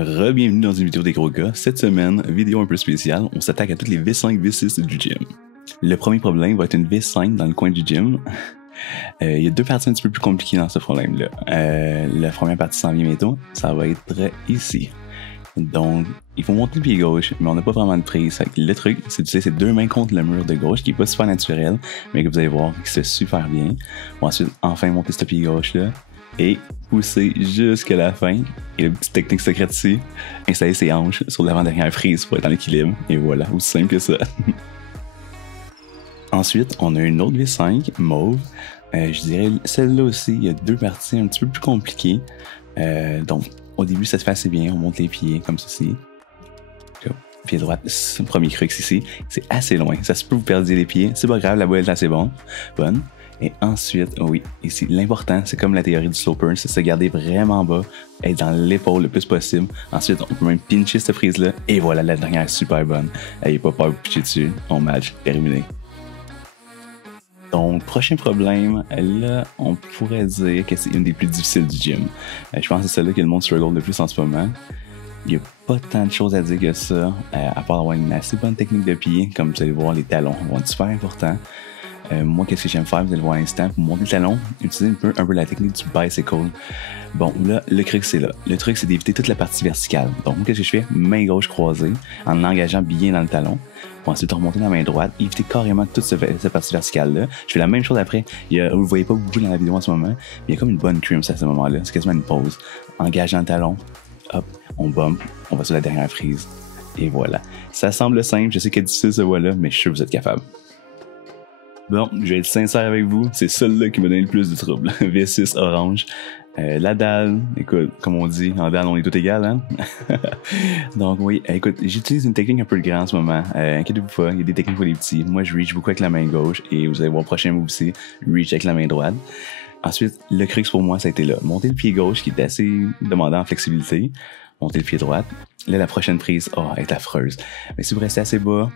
Re-bienvenue dans une vidéo des gros gars. Cette semaine, vidéo un peu spéciale, on s'attaque à toutes les V5, V6 du gym. Le premier problème va être une V5 dans le coin du gym. Il y a deux parties un petit peu plus compliquées dans ce problème-là. La première partie s'en vient bientôt, ça va être ici. Donc, il faut monter le pied gauche, mais on n'a pas vraiment de prise. Le truc, c'est d'utiliser ses deux mains contre le mur de gauche, qui est pas super naturel, mais que vous allez voir qui se fait super bien. Bon, ensuite, enfin monter ce pied gauche-là, et pousser jusqu'à la fin. Et la petite technique secrète ici, installer ses hanches sur l'avant-dernière frise pour être dans l'équilibre. Et voilà, aussi simple que ça. Ensuite, on a une autre V5, mauve. Je dirais, celle-là aussi, il y a deux parties un petit peu plus compliquées. Donc, au début, ça se fait assez bien. On monte les pieds comme ceci. Pied droit, c'est le premier crux ici. C'est assez loin. Ça se peut vous perdre les pieds. C'est pas grave, la boîte est assez bonne. Et ensuite, oui, ici, l'important, c'est comme la théorie du sloper, c'est se garder vraiment bas, être dans l'épaule le plus possible. Ensuite, on peut même pincher cette prise-là. Et voilà, la dernière est super bonne. Ayez pas peur de vous pitcher dessus. On match, terminé. Donc, prochain problème, là, on pourrait dire que c'est une des plus difficiles du gym. Je pense que c'est celle-là que le monde struggle le plus en ce moment. Il n'y a pas tant de choses à dire que ça, à part avoir une assez bonne technique de pied. Comme vous allez voir, les talons vont être super importants. Moi, qu'est-ce que j'aime faire, vous allez voir à l'instant, pour monter le talon, utiliser un peu la technique du bicycle. Bon, là, le truc, c'est là. Le truc, c'est d'éviter toute la partie verticale. Donc, qu'est-ce que je fais? Main gauche croisée, en engageant bien dans le talon. Pour ensuite remonter dans la main droite, éviter carrément toute cette partie verticale-là. Je fais la même chose après. Vous ne voyez pas beaucoup dans la vidéo en ce moment, mais il y a comme une bonne crimp à ce moment-là. C'est quasiment une pause. Engageant le talon, hop, on bump, on va sur la dernière frise. Et voilà. Ça semble simple, je sais que c'est difficile ce voie-là, mais je suis sûr que vous êtes capable. Bon, je vais être sincère avec vous, c'est celle-là qui m'a donné le plus de troubles. V6 orange. La dalle, écoute, comme on dit, en dalle, on est tout égal, hein? Donc oui, écoute, j'utilise une technique un peu grande en ce moment. Inquiétez-vous pas, il y a des techniques pour les petits. Moi, je reach beaucoup avec la main gauche et vous allez voir le prochain move aussi, reach avec la main droite. Ensuite, le crux pour moi, ça a été là. Monter le pied gauche qui est assez demandant en flexibilité. Monter le pied droit. Là, la prochaine prise, est affreuse. Mais si vous restez assez bas,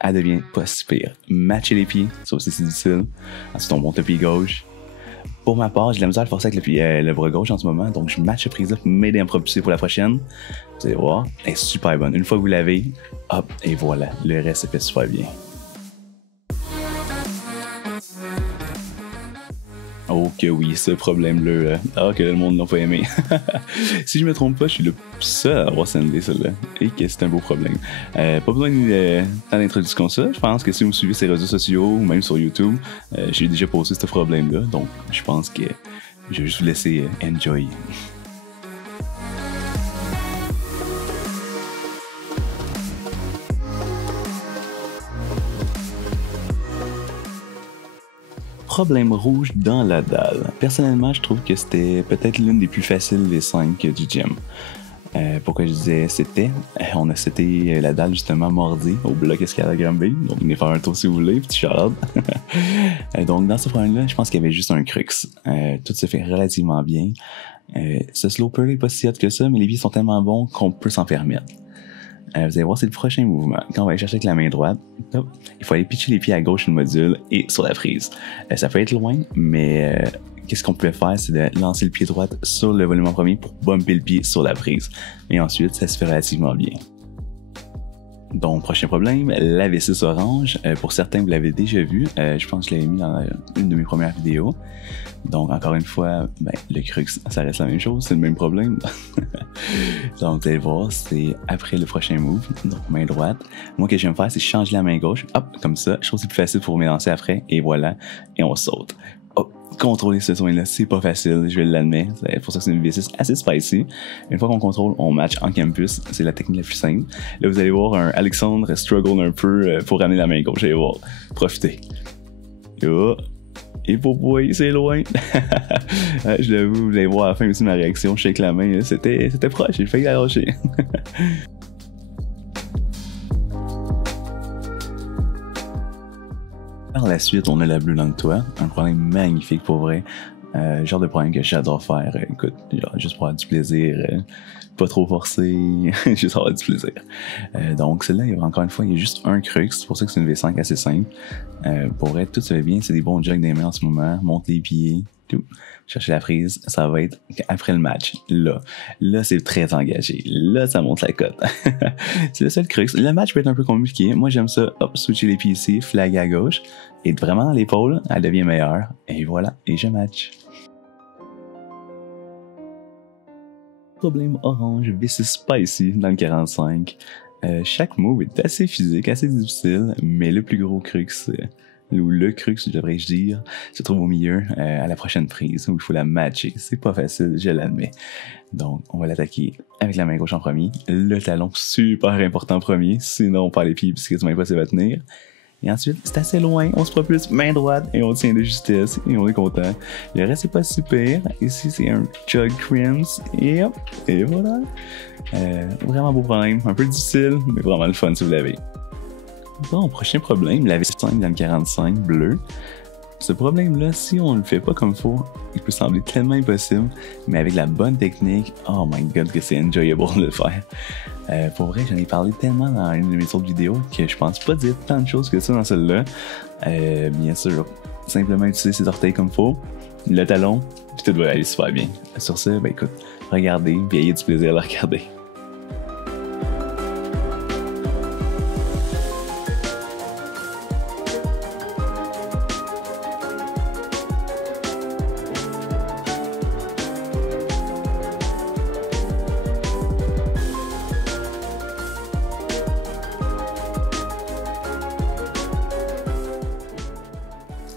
elle devient pas si pire. Matcher les pieds, ça aussi c'est difficile. Ensuite, on monte le pied gauche. Pour ma part, j'ai de la misère à le forcer avec le bras gauche en ce moment, donc je match cette prise-là pour m'aider à me propulser pour la prochaine. Vous allez voir, elle est super bonne. Une fois que vous l'avez, hop, et voilà, le reste se fait super bien. Oh que oui, ce problème-là, que le monde n'a pas aimé. Si je me trompe pas, je suis le seul à avoir sendé celle-là. Et que c'est un beau problème. Pas besoin de tant d'introduction que ça. Je pense que si vous me suivez sur les réseaux sociaux ou même sur YouTube, j'ai déjà posé ce problème-là. Donc, je pense que je vais juste vous laisser enjoy. Problème rouge dans la dalle. Personnellement, je trouve que c'était peut-être l'une des plus faciles V5 du gym. Pourquoi je disais c'était? On a seté la dalle justement mardi au bloc escalade Granby. Donc venez faire un tour si vous voulez, petit shout-out. Donc dans ce problème-là, je pense qu'il y avait juste un crux. Tout se fait relativement bien. Ce sloper n'est pas si hot que ça, mais les pieds sont tellement bons qu'on peut s'en permettre. Vous allez voir, c'est le prochain mouvement. Quand on va aller chercher avec la main droite, hop, il faut aller pitcher les pieds à gauche sur le module et sur la prise. Ça peut être loin, mais qu'est-ce qu'on peut faire, c'est de lancer le pied droit sur le volume en premier pour bumper le pied sur la prise. Et ensuite, ça se fait relativement bien. Donc, prochain problème, la V6 orange. Pour certains, vous l'avez déjà vu. Je pense que je l'avais mis dans une de mes premières vidéos. Donc, encore une fois, le crux, ça reste la même chose, c'est le même problème. Donc, vous allez voir, c'est après le prochain move, donc main droite. Moi, ce que j'aime faire, c'est changer la main gauche, hop, comme ça. Je trouve que c'est plus facile pour m'élancer après, et voilà, et on saute. Hop, contrôler ce soin-là, c'est pas facile, je vais l'admettre. C'est pour ça que c'est une V6 assez spicy. Une fois qu'on contrôle, on match en campus, c'est la technique la plus simple. Là, vous allez voir un Alexandre struggle un peu pour ramener la main gauche, allez voir, profitez. Oh. Et pour boy, c'est loin. Je l'avoue, vous allez voir à la fin aussi ma réaction. Je shake la main, c'était proche, j'ai failli la lâcher. Par la suite, on a la bleue dans le toit. Un problème magnifique pour vrai. Genre de problème que j'adore faire. Écoute, juste pour avoir du plaisir. Pas trop forcé, juste avoir du plaisir. Donc celle-là, encore une fois, il y a juste un crux, c'est pour ça que c'est une V5 assez simple. Pour être tout se fait bien, c'est des bons jogs des mains en ce moment, monte les pieds, tout. chercher la prise, ça va être après le match. Là, c'est très engagé. Là, ça monte la cote. C'est le seul crux. Le match peut être un peu compliqué. Moi, j'aime ça. Hop, switcher les pieds ici, flag à gauche. Et vraiment dans l'épaule, elle devient meilleure. Et voilà, et je match. Problème orange, vs Spicy dans le 45. Chaque move est assez physique, assez difficile, mais le plus gros crux, ou le crux, devrais-je dire, se trouve au milieu, à la prochaine prise, où il faut la matcher. C'est pas facile, je l'admets. Donc, on va l'attaquer avec la main gauche en premier. Le talon, super important en premier, sinon on perd les pieds, puisque c'est impossible à tenir. Et ensuite, c'est assez loin, on se propulse main droite et on tient de justesse et on est content. Le reste, c'est pas super. Ici, c'est un Chug Crims et hop, et voilà. Vraiment beau problème, un peu difficile, mais vraiment le fun si vous l'avez. Bon, prochain problème, la V5 dans le 45 bleu. Ce problème-là, si on le fait pas comme faut, il peut sembler tellement impossible, mais avec la bonne technique, oh my god que c'est enjoyable de le faire. Pour vrai, j'en ai parlé tellement dans une de mes autres vidéos que je pense pas dire tant de choses que ça dans celle-là. Bien sûr, simplement utiliser ses orteils comme faut, le talon, puis tout va aller super bien. Sur ça, ben écoute, regardez, puis ayez du plaisir à le regarder.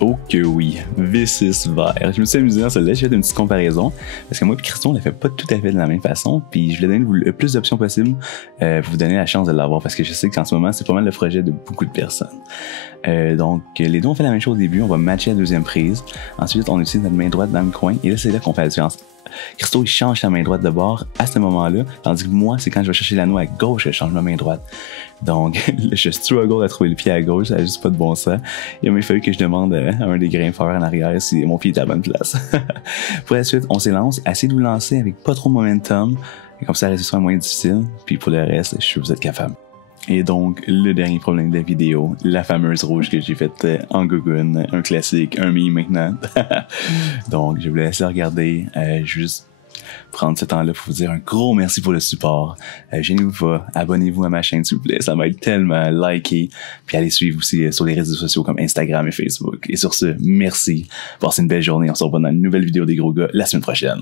Oh que oui, V6 vert. Je me suis amusé dans celle-là, j'ai fait une petite comparaison, parce que moi et Christo, on l'a fait pas tout à fait de la même façon, puis je voulais donner le plus d'options possible pour vous donner la chance de l'avoir, parce que je sais qu'en ce moment, c'est pas mal le projet de beaucoup de personnes. Donc, les deux ont fait la même chose au début, on va matcher la deuxième prise, ensuite on utilise notre main droite dans le coin, et là c'est là qu'on fait la différence. Christo, il change sa main droite de bord à ce moment-là, tandis que moi, c'est quand je vais chercher l'anneau à gauche que je change ma main droite. Donc, je struggle à trouver le pied à gauche, ça n'a juste pas de bon sens. Il a même fallu que je demande à un des grimpeurs en arrière si mon pied est à la bonne place. Pour la suite, on s'élance, essayez de vous lancer avec pas trop de momentum, et comme ça, la résistance est moins difficile, puis pour le reste, je suis sûr que vous êtes capable. Et donc, le dernier problème de la vidéo, la fameuse rouge que j'ai faite en Gogun, un classique, un meme maintenant. Donc, je vous laisse regarder, juste prendre ce temps-là pour vous dire un gros merci pour le support. Gênez-vous pas, abonnez-vous à ma chaîne s'il vous plaît, ça m'aide tellement, likez, puis allez suivre aussi sur les réseaux sociaux comme Instagram et Facebook. Et sur ce, merci, passez une belle journée, on se revoit dans une nouvelle vidéo des gros gars la semaine prochaine.